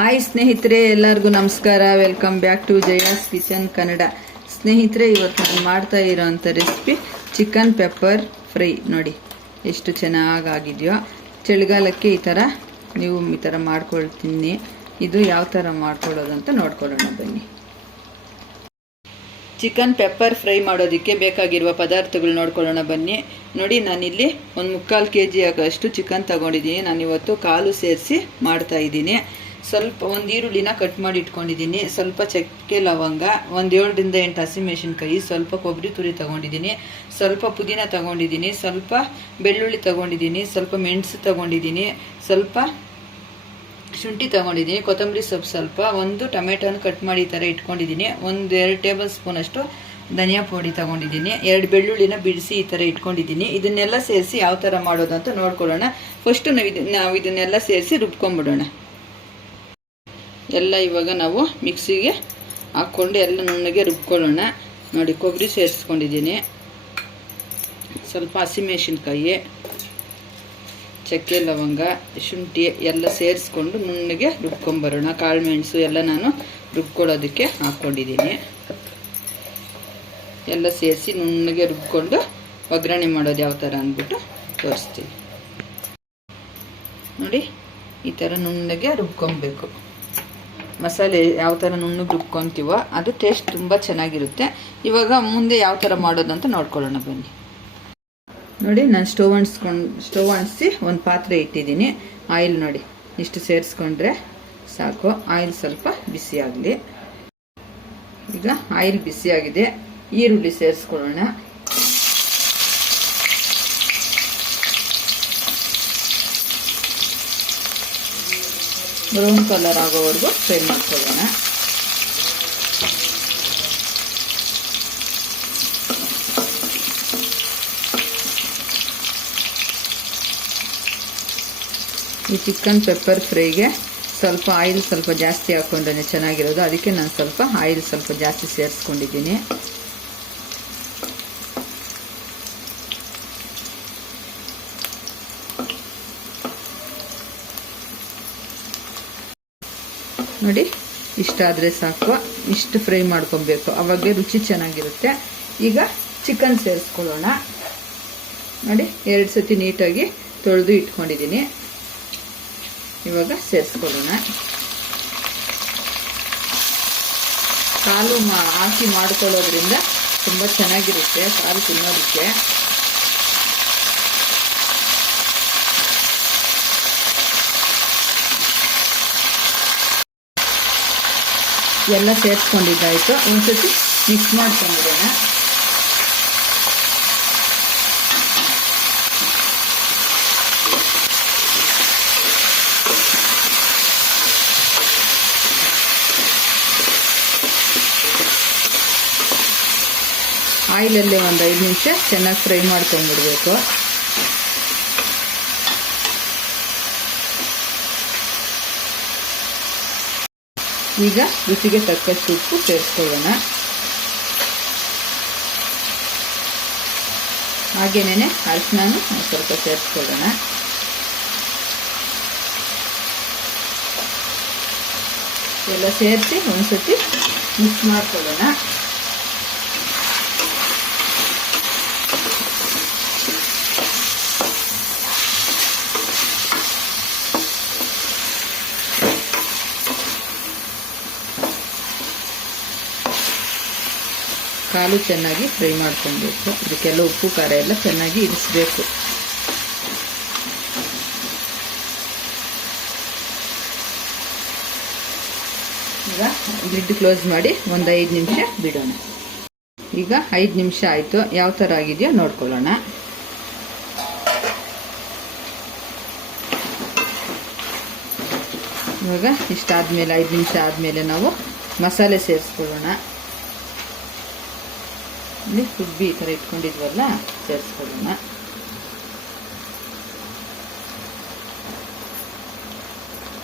Hi ಸ್ನೇಹಿತರೆ, ಎಲ್ಲರಿಗೂ ನಮಸ್ಕಾರ. Welcome back to Jaya's kitchen Kannada. ಸ್ನೇಹಿತರೆ, ಇವತ್ತು ನಾನು ಮಾಡ್ತಾ ಇರೋಂಥ ರೆಸಿಪಿ ಚಿಕನ್ ಪೆಪ್ಪರ್ ಫ್ರೈ. ನೋಡಿ ಎಷ್ಟು ಚೆನ್ನಾಗಿದೆಯೋ. ಚಳಿಗಾಲಕ್ಕೆ ಈ ಥರ ನೀವು ಈ ಥರ ಮಾಡ್ಕೊಳ್ತೀನಿ. ಇದು ಯಾವ ಥರ ಮಾಡ್ಕೊಳ್ಳೋದು ಅಂತ ನೋಡ್ಕೊಳ್ಳೋಣ ಬನ್ನಿ. ಚಿಕನ್ ಪೆಪ್ಪರ್ ಫ್ರೈ ಮಾಡೋದಕ್ಕೆ ಬೇಕಾಗಿರುವ ಪದಾರ್ಥಗಳು ನೋಡ್ಕೊಳ್ಳೋಣ ಬನ್ನಿ. ನೋಡಿ, ನಾನಿಲ್ಲಿ ಒಂದು 3/4 kg ಆಗೋಷ್ಟು ಚಿಕನ್ ತಗೊಂಡಿದ್ದೀನಿ. ನಾನಿವತ್ತು ಕಾಲು ಸೇರಿಸಿ ಮಾಡ್ತಾ ಇದ್ದೀನಿ. ಸ್ವಲ್ಪ ಒಂದು ಈರುಳ್ಳಿನ ಕಟ್ ಮಾಡಿ ಇಟ್ಕೊಂಡಿದ್ದೀನಿ, ಸ್ವಲ್ಪ ಚಕ್ಕೆ ಲವಂಗ, ಒಂದು 7ರಿಂದ 8 ಹಸಿಮೆಣಸಿನ್ಕಾಯಿ, ಸ್ವಲ್ಪ ಕೊಬ್ಬರಿ ತುರಿ ತಗೊಂಡಿದ್ದೀನಿ, ಸ್ವಲ್ಪ ಪುದೀನ ತಗೊಂಡಿದ್ದೀನಿ, ಸ್ವಲ್ಪ ಬೆಳ್ಳುಳ್ಳಿ ತಗೊಂಡಿದ್ದೀನಿ, ಸ್ವಲ್ಪ ಮೆಣಸು ತಗೊಂಡಿದ್ದೀನಿ, ಸ್ವಲ್ಪ ಶುಂಠಿ ತಗೊಂಡಿದ್ದೀನಿ, ಕೊತ್ತಂಬರಿ ಸೊಪ್ಪು ಸ್ವಲ್ಪ, ಒಂದು ಟೊಮೆಟೊನ ಕಟ್ ಮಾಡಿ ಈ ಥರ ಇಟ್ಕೊಂಡಿದ್ದೀನಿ, 1-2 ಟೇಬಲ್ ಸ್ಪೂನ್ ಅಷ್ಟು ಧನಿಯಾ ಪುಡಿ ತಗೊಂಡಿದ್ದೀನಿ, 2 ಬೆಳ್ಳುಳ್ಳಿನ ಬಿಡಿಸಿ ಈ ಥರ ಇಟ್ಕೊಂಡಿದ್ದೀನಿ. ಇದನ್ನೆಲ್ಲ ಸೇರಿಸಿ ಯಾವ ಥರ ಮಾಡೋದು ಅಂತ ನೋಡ್ಕೊಳ್ಳೋಣ. ಫಸ್ಟು ನಾವು ಇದನ್ನೆಲ್ಲ ಸೇರಿಸಿ ರುಬ್ಕೊಂಡ್ಬಿಡೋಣ. ಎಲ್ಲ ಇವಾಗ ನಾವು ಮಿಕ್ಸಿಗೆ ಹಾಕ್ಕೊಂಡು ಎಲ್ಲ ನುಣ್ಣಗೆ ರುಬ್ಕೊಳ್ಳೋಣ. ನೋಡಿ, ಕೊಬ್ಬರಿ ಸೇರಿಸ್ಕೊಂಡಿದ್ದೀನಿ, ಸ್ವಲ್ಪ ಹಸಿಮೆಣಸಿನ್ಕಾಯಿ, ಚಕ್ಕೆ ಲವಂಗ, ಶುಂಠಿ ಎಲ್ಲ ಸೇರಿಸ್ಕೊಂಡು ನುಣ್ಣಗೆ ರುಬ್ಕೊಂಬರೋಣ. ಕಾಳು ಮೆಣಸು ಎಲ್ಲ ನಾನು ರುಬ್ಕೊಳ್ಳೋದಕ್ಕೆ ಹಾಕ್ಕೊಂಡಿದ್ದೀನಿ. ಎಲ್ಲ ಸೇರಿಸಿ ನುಣ್ಣಗೆ ರುಬ್ಕೊಂಡು ಒಗ್ಗರಣೆ ಮಾಡೋದು ಯಾವ ಥರ ಅಂದ್ಬಿಟ್ಟು ತೋರಿಸ್ತೀನಿ. ನೋಡಿ, ಈ ಥರ ನುಣ್ಣಗೆ ರುಬ್ಕೊಬೇಕು. ಮಸಾಲೆ ಯಾವ ಥರ ನುಣ್ಣಗೆ ರುಬ್ಕೊತೀವೋ ಅದು ಟೇಸ್ಟ್ ತುಂಬ ಚೆನ್ನಾಗಿರುತ್ತೆ. ಇವಾಗ ಮುಂದೆ ಯಾವ ಥರ ಮಾಡೋದು ಅಂತ ನೋಡ್ಕೊಳ್ಳೋಣ ಬನ್ನಿ. ನೋಡಿ, ನಾನು ಸ್ಟವ್ ಅಂಟಿಸಿ ಒಂದು ಪಾತ್ರೆ ಇಟ್ಟಿದ್ದೀನಿ. ಆಯಿಲ್ ನೋಡಿ ಇಷ್ಟು ಸೇರಿಸ್ಕೊಂಡ್ರೆ ಸಾಕು. ಆಯಿಲ್ ಸ್ವಲ್ಪ ಬಿಸಿ ಆಗಲಿ. ಈಗ ಆಯಿಲ್ ಬಿಸಿಯಾಗಿದೆ, ಈರುಳ್ಳಿ ಸೇರಿಸ್ಕೊಳ್ಳೋಣ. ಬ್ರೌನ್ ಕಲರ್ ಆಗೋವರೆಗೂ ಫ್ರೈ ಮಾಡ್ಕೊಳ್ಳೋಣ. ಈ ಚಿಕನ್ ಪೆಪ್ಪರ್ ಫ್ರೈಗೆ ಸ್ವಲ್ಪ ಆಯಿಲ್ ಸ್ವಲ್ಪ ಜಾಸ್ತಿ ಹಾಕ್ಕೊಂಡ್ರೆ ಚೆನ್ನಾಗಿರೋದು. ಅದಕ್ಕೆ ನಾನು ಸ್ವಲ್ಪ ಆಯಿಲ್ ಸ್ವಲ್ಪ ಜಾಸ್ತಿ ಸೇರಿಸ್ಕೊಂಡಿದ್ದೀನಿ. ನೋಡಿ, ಇಷ್ಟಾದರೆ ಸಾಕು. ಇಷ್ಟು ಫ್ರೈ ಮಾಡ್ಕೊಬೇಕು, ಅವಾಗೆ ರುಚಿ ಚೆನ್ನಾಗಿರುತ್ತೆ. ಈಗ ಚಿಕನ್ ಸೇರಿಸ್ಕೊಳ್ಳೋಣ. ನೋಡಿ, 2 ಸತಿ ನೀಟಾಗಿ ತೊಳೆದು ಇಟ್ಕೊಂಡಿದ್ದೀನಿ. ಇವಾಗ ಸೇರಿಸ್ಕೊಳ್ಳೋಣ. ಕಾಲು ಹಾಕಿ ಮಾಡ್ಕೊಳ್ಳೋದ್ರಿಂದ ತುಂಬ ಚೆನ್ನಾಗಿರುತ್ತೆ ಕಾಲು ತಿನ್ನೋದಕ್ಕೆ. ಎಲ್ಲ ಸೇರಿಸ್ಕೊಂಡಿದ್ದಾಯಿತು. ಒಂದ್ಸತಿ ಮಿಕ್ಸ್ ಮಾಡ್ಕೊಂಡಿರೋಣ. ಆಯಿಲಲ್ಲೇ ಒಂದು 5 ನಿಮಿಷ ಚೆನ್ನಾಗಿ ಫ್ರೈ ಮಾಡ್ಕೊಂಡ್ಬಿಡ್ಬೇಕು. ಈಗ ರುಚಿಗೆ ತಕ್ಕಷ್ಟು ಉಪ್ಪು ಸೇರಿಸ್ಕೊಳ್ಳೋಣ. ಹಾಗೇನೇ ಅರಿಶಿನ ಸ್ವಲ್ಪ ಸೇರಿಸ್ಕೊಳ್ಳೋಣ. ಎಲ್ಲ ಸೇರಿಸಿ ಒಂದ್ಸತಿ ಮಿಕ್ಸ್ ಮಾಡ್ಕೊಳ್ಳೋಣ. ಕಾಲು ಚೆನ್ನಾಗಿ ಫ್ರೈ ಮಾಡ್ಕೊಬೇಕು. ಇದಕ್ಕೆಲ್ಲ ಉಪ್ಪು ಖಾರ ಎಲ್ಲ ಚೆನ್ನಾಗಿ ಇರಿಸಬೇಕು. ಈಗ ಲಿಡ್ ಕ್ಲೋಸ್ ಮಾಡಿ ಒಂದು 5 ನಿಮಿಷ ಬಿಡೋಣ. ಈಗ 5 ನಿಮಿಷ ಆಯಿತು. ಯಾವ ಥರ ಆಗಿದೆಯೋ ನೋಡ್ಕೊಳ್ಳೋಣ. ಇವಾಗ ಇಷ್ಟಾದಮೇಲೆ 5 ನಿಮಿಷ ಆದಮೇಲೆ ನಾವು ಮಸಾಲೆ ಸೇರಿಸ್ಕೊಳ್ಳೋಣ. ಇಲ್ಲಿ ರುಬ್ಬಿ ಈ ಥರ ಇಟ್ಕೊಂಡಿದ್ವಲ್ಲ, ಸೇರಿಸ್ಕೊಳ್ಳೋಣ.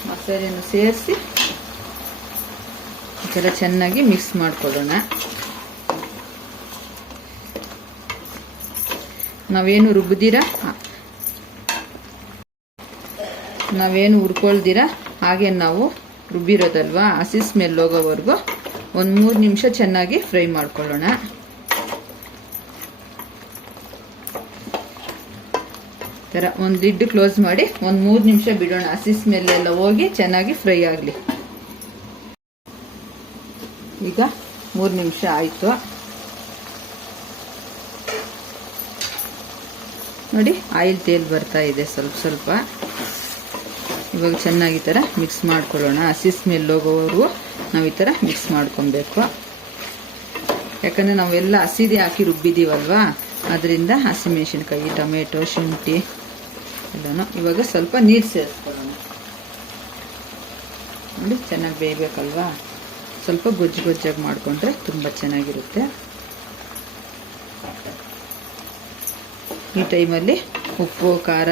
ಮಸಾಲೆಯನ್ನು ಸೇರಿಸಿ ಈ ಥರ ಚೆನ್ನಾಗಿ ಮಿಕ್ಸ್ ಮಾಡ್ಕೊಳ್ಳೋಣ. ನಾವೇನು ರುಬ್ಬಿದ್ದೀರಾ ನಾವೇನು ಹುರ್ಕೊಳ್ದಿರ ಹಾಗೆ ನಾವು ರುಬ್ಬಿರೋದಲ್ವಾ, ಹಸಿ ಸ್ಮೆಲ್ ಹೋಗೋವರೆಗೂ ಒಂದು 3 ನಿಮಿಷ ಚೆನ್ನಾಗಿ ಫ್ರೈ ಮಾಡ್ಕೊಳ್ಳೋಣ. ಥರ ಒಂದು ಲಿಡ್ ಕ್ಲೋಸ್ ಮಾಡಿ ಒಂದು 3 ನಿಮಿಷ ಬಿಡೋಣ, ಹಸಿ ಸ್ಮೆಲ್ ಎಲ್ಲ ಹೋಗಿ ಚೆನ್ನಾಗಿ ಫ್ರೈ ಆಗಲಿ. ಈಗ 3 ನಿಮಿಷ ಆಯಿತು ನೋಡಿ, ಆಯಿಲ್ ತೇಲ್ ಬರ್ತಾ ಇದೆ ಸ್ವಲ್ಪ. ಇವಾಗ ಚೆನ್ನಾಗಿ ಈ ಥರ ಮಿಕ್ಸ್ ಮಾಡ್ಕೊಳ್ಳೋಣ. ಹಸಿ ಸ್ಮೆಲ್ ಹೋಗೋವರೆಗೂ ನಾವು ಈ ಥರ ಮಿಕ್ಸ್ ಮಾಡ್ಕೊಬೇಕು. ಯಾಕಂದರೆ ನಾವೆಲ್ಲ ಹಸಿದೇ ಹಾಕಿ ರುಬ್ಬಿದ್ದೀವಲ್ವಾ, ಅದರಿಂದ ಹಸಿಮೆಣಸಿನ್ಕಾಯಿ, ಟೊಮೆಟೊ, ಶುಂಠಿ ಎಲ್ಲನೂ. ಇವಾಗ ಸ್ವಲ್ಪ ನೀರು ಸೇರಿಸ್ಕೊಳ್ಳೋಣ. ನೋಡಿ ಚೆನ್ನಾಗಿ ಬೇಯಬೇಕಲ್ವಾ, ಸ್ವಲ್ಪ ಗೊಜ್ಜಾಗಿ ಮಾಡಿಕೊಂಡ್ರೆ ತುಂಬ ಚೆನ್ನಾಗಿರುತ್ತೆ. ಈ ಟೈಮಲ್ಲಿ ಉಪ್ಪು ಖಾರ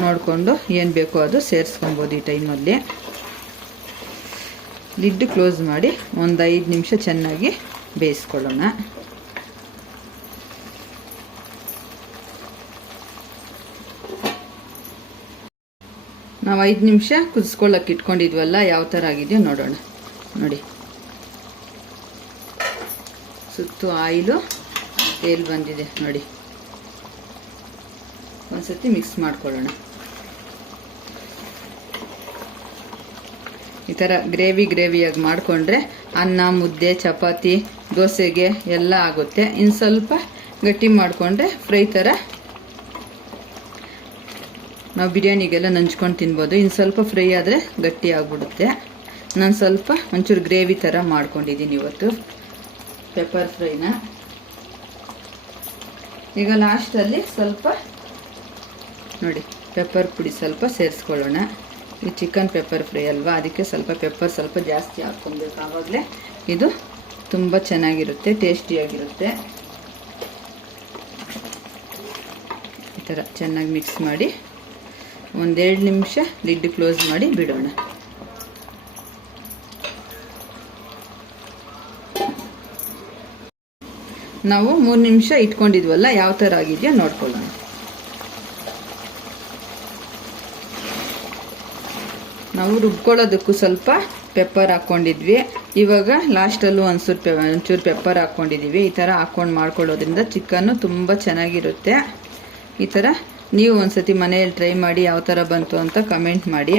ನೋಡಿಕೊಂಡು ಏನು ಬೇಕೋ ಅದು ಸೇರಿಸ್ಕೊಬೋದು. ಈ ಟೈಮಲ್ಲಿ ಲಿಡ್ ಕ್ಲೋಸ್ ಮಾಡಿ ಒಂದು 5 ನಿಮಿಷ ಚೆನ್ನಾಗಿ ಬೇಯಿಸ್ಕೊಳ್ಳೋಣ. ನಾವು 5 ನಿಮಿಷ ಕುದಿಸ್ಕೊಳ್ಳೋಕೆ ಇಟ್ಕೊಂಡಿದ್ವಲ್ಲ, ಯಾವ ಥರ ಆಗಿದೆಯೋ ನೋಡೋಣ. ನೋಡಿ, ಸುತ್ತು ಆಯಿಲು ತೇಲ್ ಬಂದಿದೆ ನೋಡಿ. ಒಂದ್ಸತಿ ಮಿಕ್ಸ್ ಮಾಡ್ಕೊಳ್ಳೋಣ. ಈ ಥರ ಗ್ರೇವಿಯಾಗಿ ಮಾಡಿಕೊಂಡ್ರೆ ಅನ್ನ, ಮುದ್ದೆ, ಚಪಾತಿ, ದೋಸೆಗೆ ಎಲ್ಲ ಆಗುತ್ತೆ. ಇನ್ನು ಸ್ವಲ್ಪ ಗಟ್ಟಿ ಮಾಡಿಕೊಂಡ್ರೆ ಫ್ರೈ ಥರ ನಾವು ಬಿರಿಯಾನಿಗೆಲ್ಲ ನಂಚ್ಕೊಂಡು ತಿನ್ಬೋದು. ಇನ್ನು ಸ್ವಲ್ಪ ಫ್ರೈ ಆದರೆ ಗಟ್ಟಿ ಆಗಿಬಿಡುತ್ತೆ. ನಾನು ಸ್ವಲ್ಪ ಒಂಚೂರು ಗ್ರೇವಿ ಥರ ಮಾಡ್ಕೊಂಡಿದ್ದೀನಿ ಇವತ್ತು ಪೆಪ್ಪರ್ ಫ್ರೈನ. ಈಗ ಲಾಸ್ಟಲ್ಲಿ ಸ್ವಲ್ಪ ನೋಡಿ ಪೆಪ್ಪರ್ ಪುಡಿ ಸ್ವಲ್ಪ ಸೇರಿಸ್ಕೊಳ್ಳೋಣ. ಈ ಚಿಕನ್ ಪೆಪ್ಪರ್ ಫ್ರೈ ಅಲ್ವಾ, ಅದಕ್ಕೆ ಸ್ವಲ್ಪ ಪೆಪ್ಪರ್ ಸ್ವಲ್ಪ ಜಾಸ್ತಿ ಹಾಕ್ಕೊಬೇಕು. ಆವಾಗಲೇ ಇದು ತುಂಬ ಚೆನ್ನಾಗಿರುತ್ತೆ, ಟೇಸ್ಟಿಯಾಗಿರುತ್ತೆ. ಈ ಥರ ಚೆನ್ನಾಗಿ ಮಿಕ್ಸ್ ಮಾಡಿ 1-2 ನಿಮಿಷ ಲಿಡ್ ಕ್ಲೋಸ್ ಮಾಡಿ ಬಿಡೋಣ. ನಾವು 3 ನಿಮಿಷ ಇಟ್ಕೊಂಡಿದ್ವಲ್ಲ, ಯಾವ ಥರ ಆಗಿದೆಯೋ ನೋಡ್ಕೊಳ್ಳೋಣ. ನಾವು ರುಬ್ಕೊಳ್ಳೋದಕ್ಕೂ ಸ್ವಲ್ಪ ಪೆಪ್ಪರ್ ಹಾಕ್ಕೊಂಡಿದ್ವಿ. ಇವಾಗ ಲಾಸ್ಟಲ್ಲೂ ಒಂಚೂರು ಪೆಪ್ಪರ್ ಹಾಕ್ಕೊಂಡಿದ್ದೀವಿ. ಈ ಥರ ಹಾಕ್ಕೊಂಡು ಮಾಡ್ಕೊಳ್ಳೋದ್ರಿಂದ ಚಿಕನ್ನು ತುಂಬ ಚೆನ್ನಾಗಿರುತ್ತೆ. ಈ ಥರ ನೀವು ಒಂದ್ಸತಿ ಮನೆಯಲ್ಲಿ ಟ್ರೈ ಮಾಡಿ ಯಾವ ಥರ ಬಂತು ಅಂತ ಕಮೆಂಟ್ ಮಾಡಿ.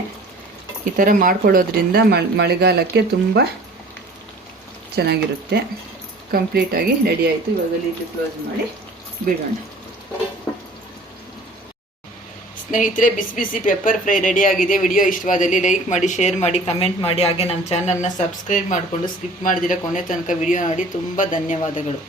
ಈ ಥರ ಮಾಡ್ಕೊಳ್ಳೋದ್ರಿಂದ ಮಳೆಗಾಲಕ್ಕೆ ತುಂಬ ಚೆನ್ನಾಗಿರುತ್ತೆ. ಕಂಪ್ಲೀಟಾಗಿ ರೆಡಿ ಆಯಿತು. ಇವಾಗ ಲಿಡ್ ಕ್ಲೋಸ್ ಮಾಡಿ ಬಿಡೋಣ. ಸ್ನೇಹಿತರೆ, ಬಿಸಿ ಬಿಸಿ ಪೆಪ್ಪರ್ ಫ್ರೈ ರೆಡಿ ಆಗಿದೆ. ವಿಡಿಯೋ ಇಷ್ಟವಾದಲ್ಲಿ ಲೈಕ್ ಮಾಡಿ, ಶೇರ್ ಮಾಡಿ, ಕಮೆಂಟ್ ಮಾಡಿ. ಹಾಗೆ ನಮ್ಮ ಚಾನಲ್ನ ಸಬ್ಸ್ಕ್ರೈಬ್ ಮಾಡಿಕೊಂಡು ಸ್ಕಿಪ್ ಮಾಡಿದಿರ ಕೊನೆ ತನಕ ವಿಡಿಯೋ ನೋಡಿ. ತುಂಬ ಧನ್ಯವಾದಗಳು.